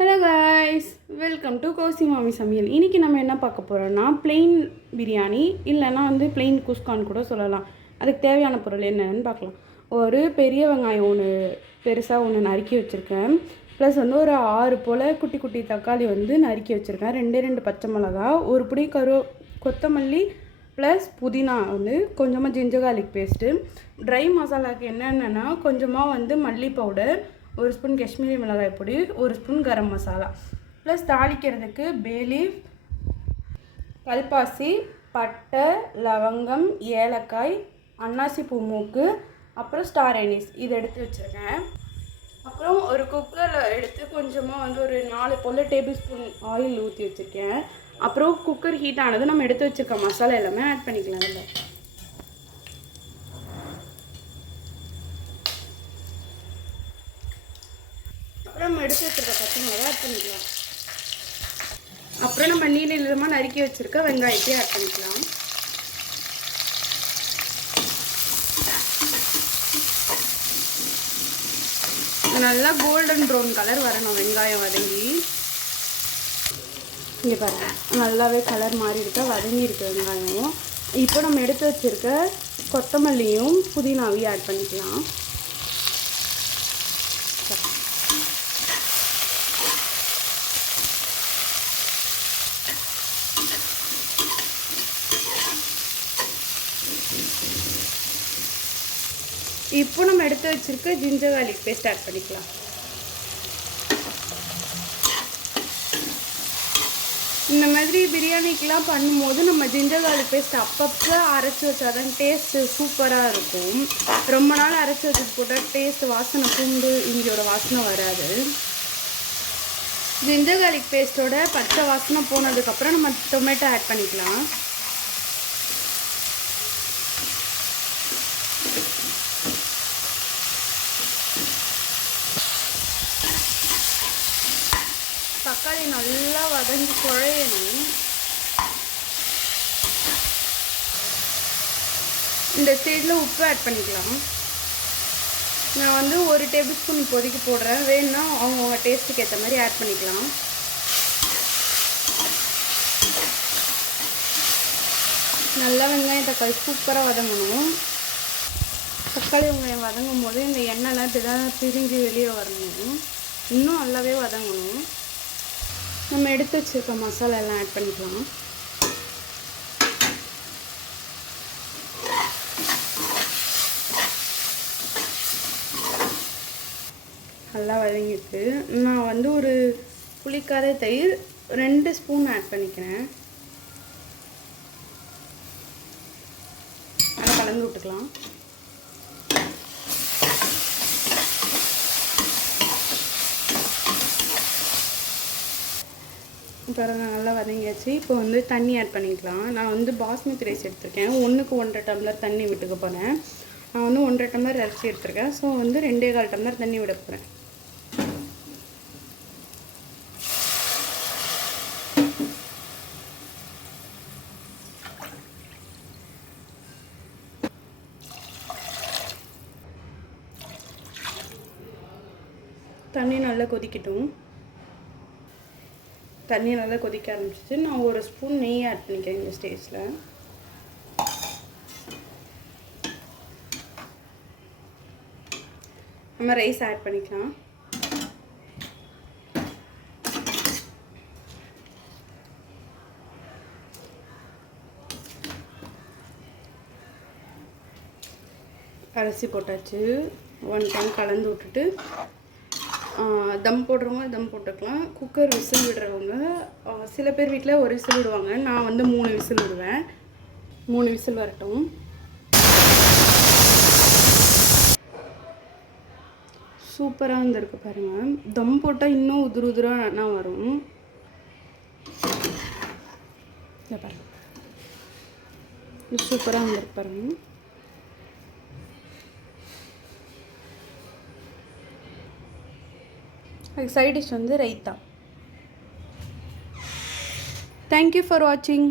Hello guys, welcome to Kosi மாமி சமையல். இன்றைக்கி நம்ம என்ன பார்க்க போகிறோன்னா பிளெயின் பிரியாணி இல்லைன்னா பிளெயின் குஸ்கான் கூட சொல்லலாம். அதுக்கு தேவையான பொருள் என்னென்னு பார்க்கலாம். ஒரு பெரிய வெங்காயம் ஒன்று பெருசாக ஒன்று நறுக்கி வச்சுருக்கேன். ப்ளஸ் ஒரு 6 போல் குட்டி குட்டி தக்காளி நறுக்கி வச்சுருக்கேன். 2 பச்சை மிளகா, ஒரு பிடி கொத்தமல்லி ப்ளஸ் புதினா, கொஞ்சமாக ஜிஞ்சர் கார்லிக் பேஸ்ட்டு. ட்ரை மசாலாவுக்கு என்னென்னா கொஞ்சமாக மல்லி பவுடர், 1 ஸ்பூன் காஷ்மீரி மிளகாய் பொடி, 1 ஸ்பூன் கரம் மசாலா, ப்ளஸ் தாளிக்கிறதுக்கு பேலீஃப், கல்பாசி, பட்டை, லவங்கம், ஏலக்காய், அன்னாசி பூ மூக்கு, அப்புறம் ஸ்டார் அனீஸ் இது எடுத்து வச்சுருக்கேன். அப்புறம் ஒரு குக்கரில் எடுத்து கொஞ்சமாக ஒரு 4 போல் டேபிள் ஸ்பூன் ஆயில் ஊற்றி வச்சுருக்கேன். அப்புறம் குக்கர் ஹீட் ஆனது நம்ம எடுத்து வச்சுருக்க மசாலா எல்லாமே ஆட் பண்ணிக்கலாம். இல்லை அப்புறம் நம்ம எடுத்து வச்சுருக்க பச்சை மிளகாய் ஆட் பண்ணிக்கலாம். அப்புறம் நம்ம நீளமாக நறுக்கி வச்சுருக்க வெங்காயத்தையும் ஆட் பண்ணிக்கலாம். நல்லா கோல்டன் ப்ரௌன் கலர் வரணும் வெங்காயம் வதங்கி. இங்கே பாருங்கள், நல்லாவே கலர் மாறி இருக்க வதங்கி இருக்க வெங்காயம். இப்போ நம்ம எடுத்து வச்சுருக்க கொத்தமல்லியும் புதினாவையும் ஆட் பண்ணிக்கலாம். இப்போ நம்ம எடுத்து வச்சுருக்க ஜிஞ்சர் கார்லிக் பேஸ்ட் ஆட் பண்ணிக்கலாம். இந்த மாதிரி பிரியாணிக்கெலாம் பண்ணும்போது நம்ம ஜிஞ்சர் கார்லிக் பேஸ்ட் அப்பப்போ அரைச்சி வச்சாதான் டேஸ்ட்டு சூப்பராக இருக்கும். ரொம்ப நாள் அரைச்சி வச்சுட்டு போட்டால் டேஸ்ட் வாசனை பூண்டு இஞ்சியோட வாசனை வராது. ஜிஞ்சர் கார்லிக் பேஸ்ட்டோட பச்சை வாசனை போனதுக்கப்புறம் நம்ம டொமேட்டோ ஆட் பண்ணிக்கலாம். தக்காளி நல்லா வதங்கி குழையணும். இந்த ஸ்டேஜில் உப்பு ஆட் பண்ணிக்கலாம். நான் 1 டேபிள் ஸ்பூன் இப்போதைக்கு போடுறேன். வேணும்னா அவங்கவுங்க டேஸ்ட்டுக்கு ஏற்ற மாதிரி ஆட் பண்ணிக்கலாம். நல்லா வெங்காயம் தக்காளி சூப்பராக வதங்கணும். தக்காளி வெங்காயம் வதங்கும் போது இந்த எண்ணெய்லாம் இப்படி தான் பிரிஞ்சு வெளியே வரணும். இன்னும் நல்லாவே வதங்கணும். நம்ம எடுத்து வச்சுருக்க மசாலா எல்லாம் ஆட் பண்ணிக்கலாம். நல்லா வதங்கிட்டு நான் ஒரு புளிக்காத தயிர் 2 ஸ்பூன் ஆட் பண்ணிக்கிறேன். அதை கலந்து விட்டுக்கலாம். பாருங்க, நல்லா வதங்கியாச்சு. இப்போ தண்ணி ஆட் பண்ணிக்கலாம். நான் பாஸ்மதி ரைஸ் எடுத்திருக்கேன். 1க்கு 1.5 டம்ளர் தண்ணி விட்டுக்க போகிறேன். நான் 1.5 டம்ளர் அரிசி எடுத்திருக்கேன். ஸோ 2.25 டம்ளர் தண்ணி விட போகிறேன். தண்ணி நல்லா கொதிக்கட்டும். தண்ணி நல்லா கொதிக்க ஆரம்பிச்சிச்சு. நான் 1 ஸ்பூன் நெய் ஆட் பண்ணிக்கிறேன். இந்த ஸ்டேஜில் நம்ம ரைஸ் ஆட் பண்ணிக்கலாம். அரிசி போட்டாச்சு. 1 டைம் கலந்து விட்டுட்டு தம் போடுறவங்க தம் போட்டுக்கலாம். குக்கர் விசில் விடுறவங்க சில பேர் வீட்டில் 1 விசில் விடுவாங்க. நான் 3 விசில் விடுவேன். 3 விசில் வரட்டும். சூப்பராக வந்துருக்கு பாருங்கள். தம் போட்டால் இன்னும் உதிர உதிராக வரும். இல்லை பாருங்கள், சூப்பராக வந்துருக்கு பாருங்கள். அதுக்கு side dish raita. Thank you for வாட்சிங்.